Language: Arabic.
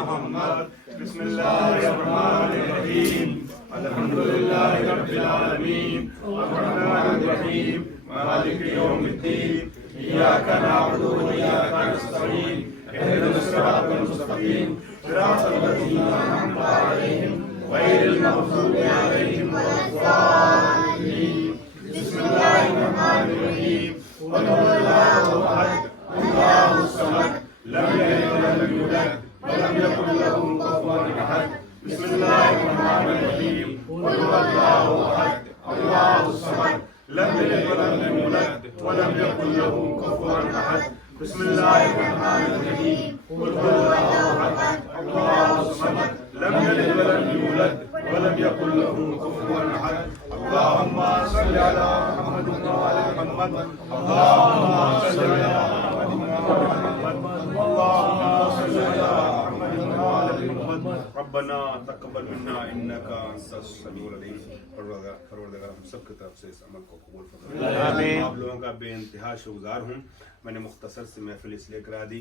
محمد. بسم الله الرحمن الرحيم. الحمد لله رب العالمين الرحمن الرحيم مالك يوم الدين إياك نعبد وإياك نستعين اهدنا الصراط المستقيم صراط الذين أنعمت عليهم غير المغضوب عليهم ولا الضالين. بسم الله الرحمن الرحيم. قل هو الله أحد الله الصمد لم يلد ولم يولد ولم يكن له كفوا أحد. بسم الله الرحمن الرحيم. قل هو الله أحد الله الصمد لم يلد ولم يولد ولم يكن له كفوا أحد. بسم الله الرحمن الرحيم. قل هو الله أحد الله الصمد لم يلد ولم يولد ولم يكن له كفوا أحد. اللهم صل على محمد وآل محمد. اللهم صل على محمد وآل محمد. اللهم صل على محمد وآل محمد. ربنا تقبل منا انك انت السميع العليم. परवरदिगार हम सब की तरफ से इस अमल को कबूल फरमाए। आप लोगों का बेइंतहा शुक्रगुजार हूँ। मैंने मुख्तसर से महफिल इसलिए करा दी